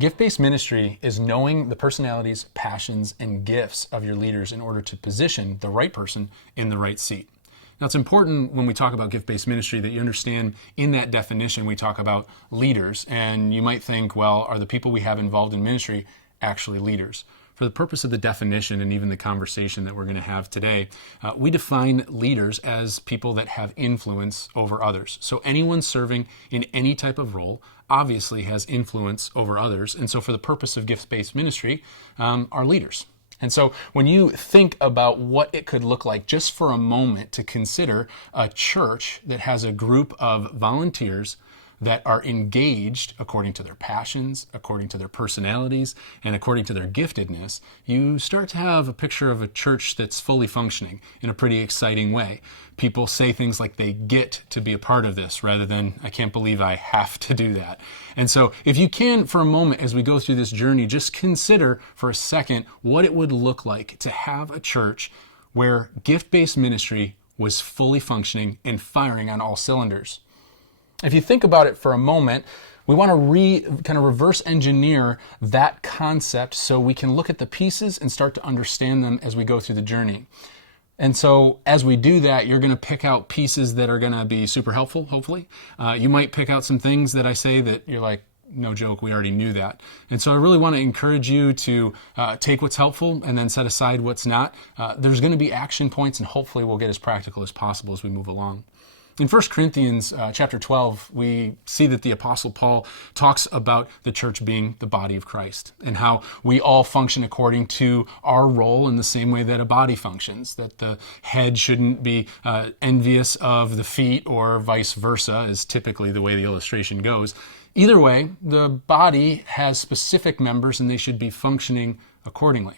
Gift-based ministry is knowing the personalities, passions, and gifts of your leaders in order to position the right person in the right seat. Now, it's important when we talk about gift-based ministry that you understand in that definition we talk about leaders, and you might think, well, are the people we have involved in ministry actually leaders? For the purpose of the definition and even the conversation that we're going to have today, we define leaders as people that have influence over others. So anyone serving in any type of role obviously has influence over others. And so for the purpose of gift-based ministry, are leaders. And so when you think about what it could look like just for a moment to consider a church that has a group of volunteers that are engaged according to their passions, according to their personalities, and according to their giftedness, you start to have a picture of a church that's fully functioning in a pretty exciting way. People say things like they get to be a part of this rather than, I can't believe I have to do that. And so if you can, for a moment, as we go through this journey, just consider for a second what it would look like to have a church where gift-based ministry was fully functioning and firing on all cylinders. If you think about it for a moment, we want to kind of reverse engineer that concept so we can look at the pieces and start to understand them as we go through the journey. And so as we do that, you're going to pick out pieces that are going to be super helpful, hopefully. You might pick out some things that I say that you're like, no joke, we already knew that. And so I really want to encourage you to take what's helpful and then set aside what's not. There's going to be action points, and hopefully we'll get as practical as possible as we move along. In 1 Corinthians chapter 12, we see that the Apostle Paul talks about the church being the body of Christ and how we all function according to our role in the same way that a body functions, that the head shouldn't be envious of the feet or vice versa, is typically the way the illustration goes. Either way, the body has specific members and they should be functioning accordingly.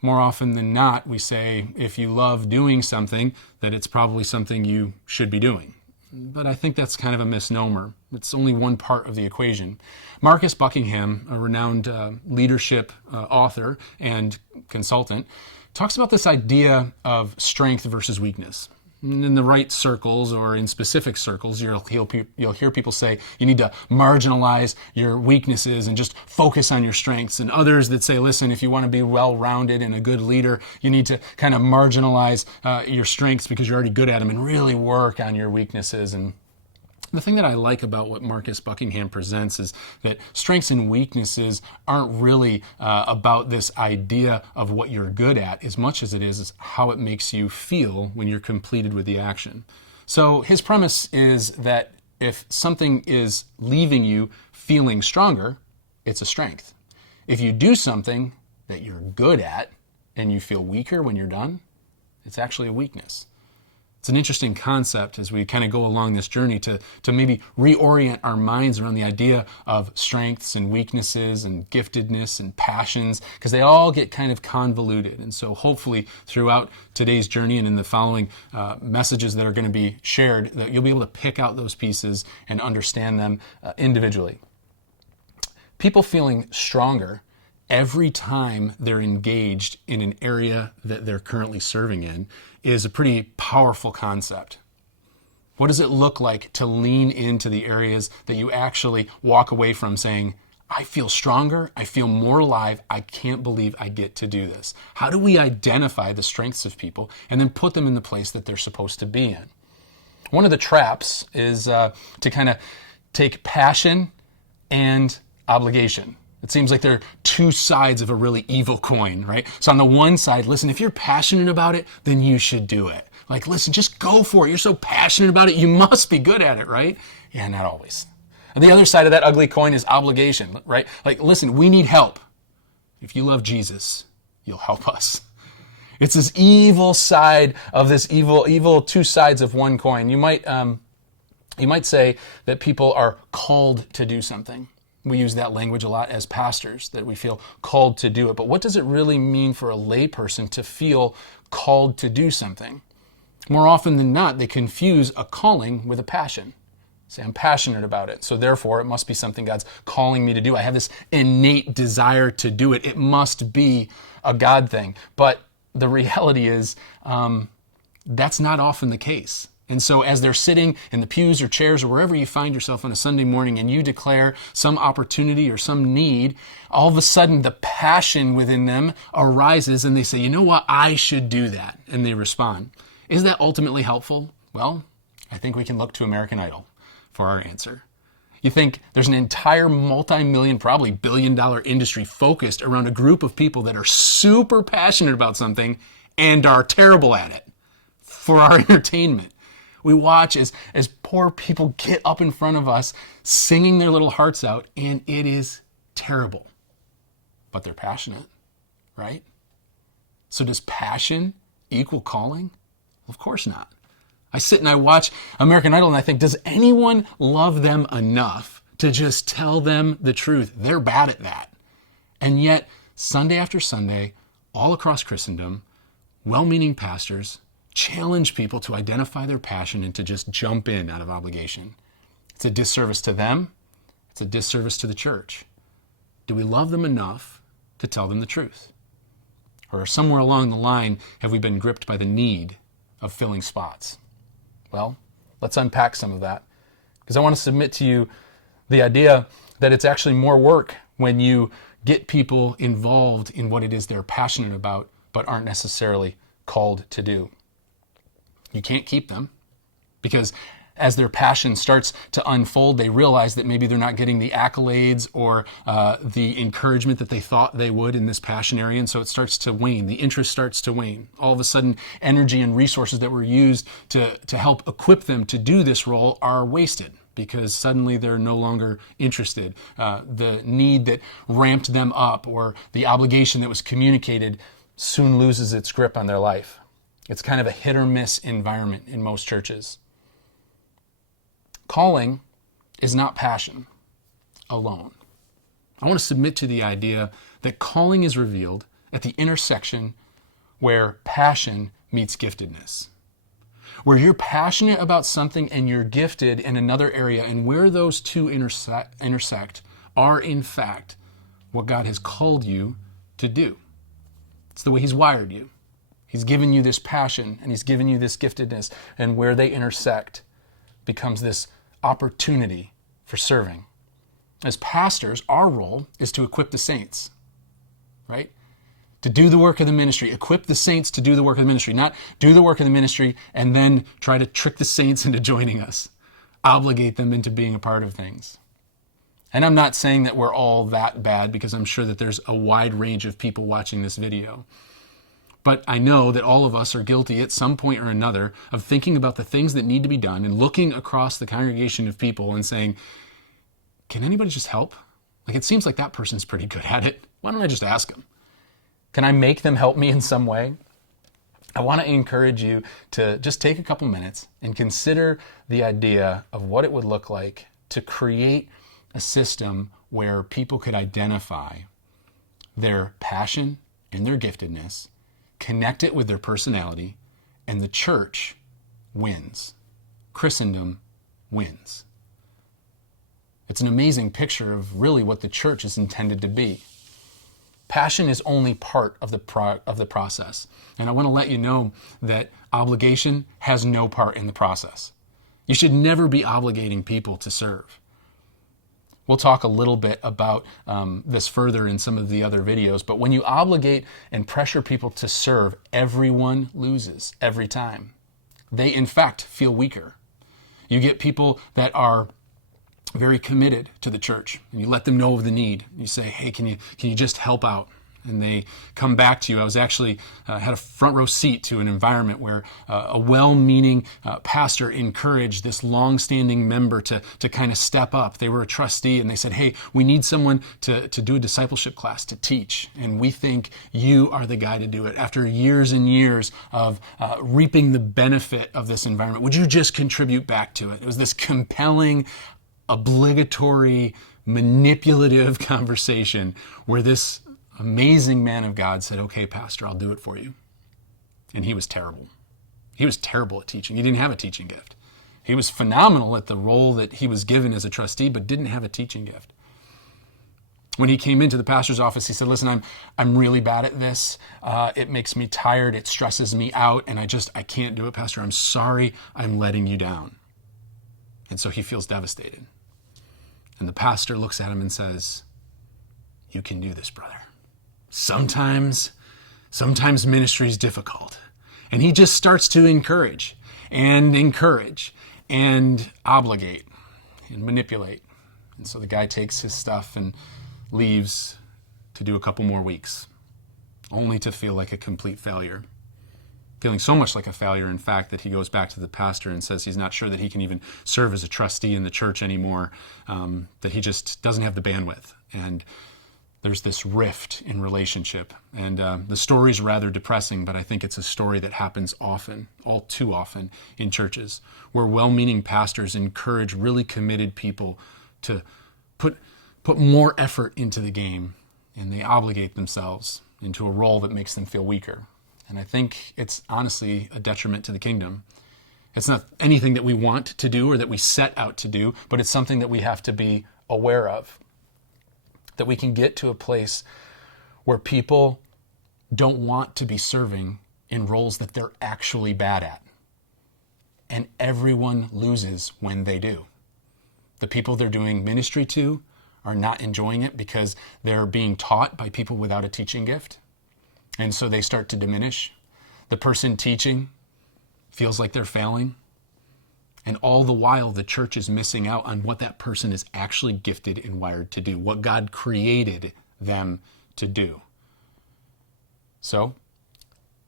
More often than not, we say, if you love doing something, that it's probably something you should be doing. But I think that's kind of a misnomer. It's only one part of the equation. Marcus Buckingham, a renowned leadership author and consultant, talks about this idea of strength versus weakness. In the right circles or in specific circles, you'll hear people say you need to marginalize your weaknesses and just focus on your strengths. And others that say, listen, if you want to be well-rounded and a good leader, you need to kind of marginalize your strengths because you're already good at them and really work on your weaknesses. And the thing that I like about what Marcus Buckingham presents is that strengths and weaknesses aren't really about this idea of what you're good at as much as it is how it makes you feel when you're completed with the action. So his premise is that if something is leaving you feeling stronger, it's a strength. If you do something that you're good at and you feel weaker when you're done, it's actually a weakness. It's an interesting concept as we kind of go along this journey to maybe reorient our minds around the idea of strengths and weaknesses and giftedness and passions, because they all get kind of convoluted. And so hopefully throughout today's journey and in the following messages that are going to be shared, that you'll be able to pick out those pieces and understand them individually. People feeling stronger every time they're engaged in an area that they're currently serving in is a pretty powerful concept. What does it look like to lean into the areas that you actually walk away from saying, I feel stronger, I feel more alive, I can't believe I get to do this? How do we identify the strengths of people and then put them in the place that they're supposed to be in? One of the traps is to kind of take passion and obligation. It seems like they're two sides of a really evil coin, right? So on the one side, listen, if you're passionate about it, then you should do it. Like, listen, just go for it. You're so passionate about it, you must be good at it, right? Yeah, not always. And the other side of that ugly coin is obligation, right? Like, listen, we need help. If you love Jesus, you'll help us. It's this evil side of this evil two sides of one coin. You might say that people are called to do something. We use that language a lot as pastors, that we feel called to do it. But what does it really mean for a layperson to feel called to do something? More often than not, they confuse a calling with a passion. Say, I'm passionate about it, so therefore it must be something God's calling me to do. I have this innate desire to do it. It must be a God thing. But the reality is that's not often the case. And so as they're sitting in the pews or chairs or wherever you find yourself on a Sunday morning and you declare some opportunity or some need, all of a sudden the passion within them arises and they say, you know what, I should do that. And they respond. Is that ultimately helpful? Well, I think we can look to American Idol for our answer. You think there's an entire multi-million, probably billion-dollar industry focused around a group of people that are super passionate about something and are terrible at it for our entertainment. We watch as poor people get up in front of us singing their little hearts out, and it is terrible. But they're passionate, right? So does passion equal calling? Of course not. I sit and I watch American Idol and I think, does anyone love them enough to just tell them the truth? They're bad at that. And yet, Sunday after Sunday, all across Christendom, well-meaning pastors challenge people to identify their passion and to just jump in out of obligation. It's a disservice to them. It's a disservice to the church. Do we love them enough to tell them the truth? Or somewhere along the line, have we been gripped by the need of filling spots? Well, let's unpack some of that, because I want to submit to you the idea that it's actually more work when you get people involved in what it is they're passionate about but aren't necessarily called to do. You can't keep them, because as their passion starts to unfold, they realize that maybe they're not getting the accolades or the encouragement that they thought they would in this passion area, and so it starts to wane. The interest starts to wane. All of a sudden, energy and resources that were used to help equip them to do this role are wasted, because suddenly they're no longer interested. The need that ramped them up or the obligation that was communicated soon loses its grip on their life. It's kind of a hit or miss environment in most churches. Calling is not passion alone. I want to submit to the idea that calling is revealed at the intersection where passion meets giftedness. Where you're passionate about something and you're gifted in another area, and where those two intersect are in fact what God has called you to do. It's the way He's wired you. He's given you this passion and He's given you this giftedness, and where they intersect becomes this opportunity for serving. As pastors, our role is to equip the saints, right? To do the work of the ministry, equip the saints to do the work of the ministry, not do the work of the ministry and then try to trick the saints into joining us, obligate them into being a part of things. And I'm not saying that we're all that bad, because I'm sure that there's a wide range of people watching this video. But I know that all of us are guilty at some point or another of thinking about the things that need to be done and looking across the congregation of people and saying, can anybody just help? Like, it seems like that person's pretty good at it. Why don't I just ask them? Can I make them help me in some way? I want to encourage you to just take a couple minutes and consider the idea of what it would look like to create a system where people could identify their passion and their giftedness, connect it with their personality, and the church wins. Christendom wins. It's an amazing picture of really what the church is intended to be. Passion is only part of the process. And I want to let you know that obligation has no part in the process. You should never be obligating people to serve. We'll talk a little bit about this further in some of the other videos, but when you obligate and pressure people to serve, everyone loses every time. They, in fact, feel weaker. You get people that are very committed to the church, and you let them know of the need. You say, hey, can you just help out? And they come back to you. I was actually had a front row seat to an environment where a well-meaning pastor encouraged this long-standing member to kind of step up. They were a trustee, and they said, hey, we need someone to do a discipleship class, to teach, and we think you are the guy to do it. After years and years of reaping the benefit of this environment, would you just contribute back to it? It was this compelling, obligatory, manipulative conversation where this amazing man of God said, okay, pastor, I'll do it for you. And he was terrible. He was terrible at teaching. He didn't have a teaching gift. He was phenomenal at the role that he was given as a trustee, but didn't have a teaching gift. When he came into the pastor's office, he said, listen, I'm really bad at this. It makes me tired. It stresses me out. And I can't do it, Pastor. I'm sorry. I'm letting you down. And so he feels devastated. And the pastor looks at him and says, you can do this, brother. Sometimes ministry is difficult. And he just starts to encourage and obligate and manipulate. And so the guy takes his stuff and leaves to do a couple more weeks, only to feel like a complete failure. Feeling so much like a failure, in fact, that he goes back to the pastor and says he's not sure that he can even serve as a trustee in the church anymore, that he just doesn't have the bandwidth. And there's this rift in relationship. And the story's rather depressing, but I think it's a story that happens often, all too often, in churches, where well-meaning pastors encourage really committed people to put more effort into the game, and they obligate themselves into a role that makes them feel weaker. And I think it's honestly a detriment to the kingdom. It's not anything that we want to do or that we set out to do, but it's something that we have to be aware of. That we can get to a place where people don't want to be serving in roles that they're actually bad at. And everyone loses when they do. The people they're doing ministry to are not enjoying it because they're being taught by people without a teaching gift. And so they start to diminish. The person teaching feels like they're failing. And all the while, the church is missing out on what that person is actually gifted and wired to do, what God created them to do. So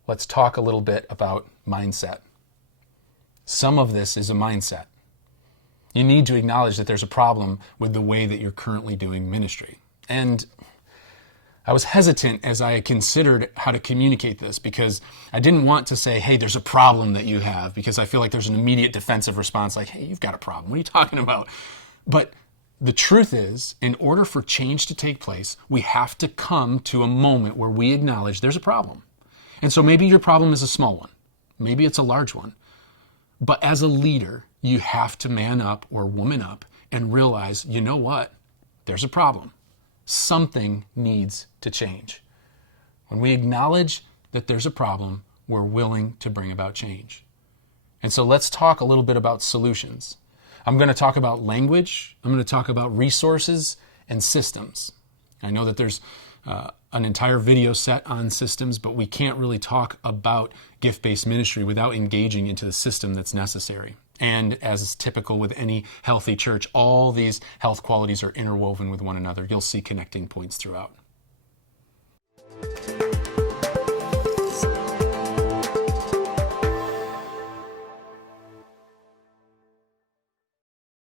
let's talk a little bit about mindset. Some of this is a mindset. You need to acknowledge that there's a problem with the way that you're currently doing ministry. And I was hesitant as I considered how to communicate this because I didn't want to say, hey, there's a problem that you have, because I feel like there's an immediate defensive response like, hey, you've got a problem. What are you talking about? But the truth is, in order for change to take place, we have to come to a moment where we acknowledge there's a problem. And so maybe your problem is a small one. Maybe it's a large one. But as a leader, you have to man up or woman up and realize, you know what? There's a problem. Something needs to change. When we acknowledge that there's a problem, we're willing to bring about change. And so let's talk a little bit about solutions. I'm going to talk about language. I'm going to talk about resources and systems. I know that there's an entire video set on systems, but we can't really talk about gift-based ministry without engaging into the system that's necessary. And as is typical with any healthy church, all these health qualities are interwoven with one another. You'll see connecting points throughout.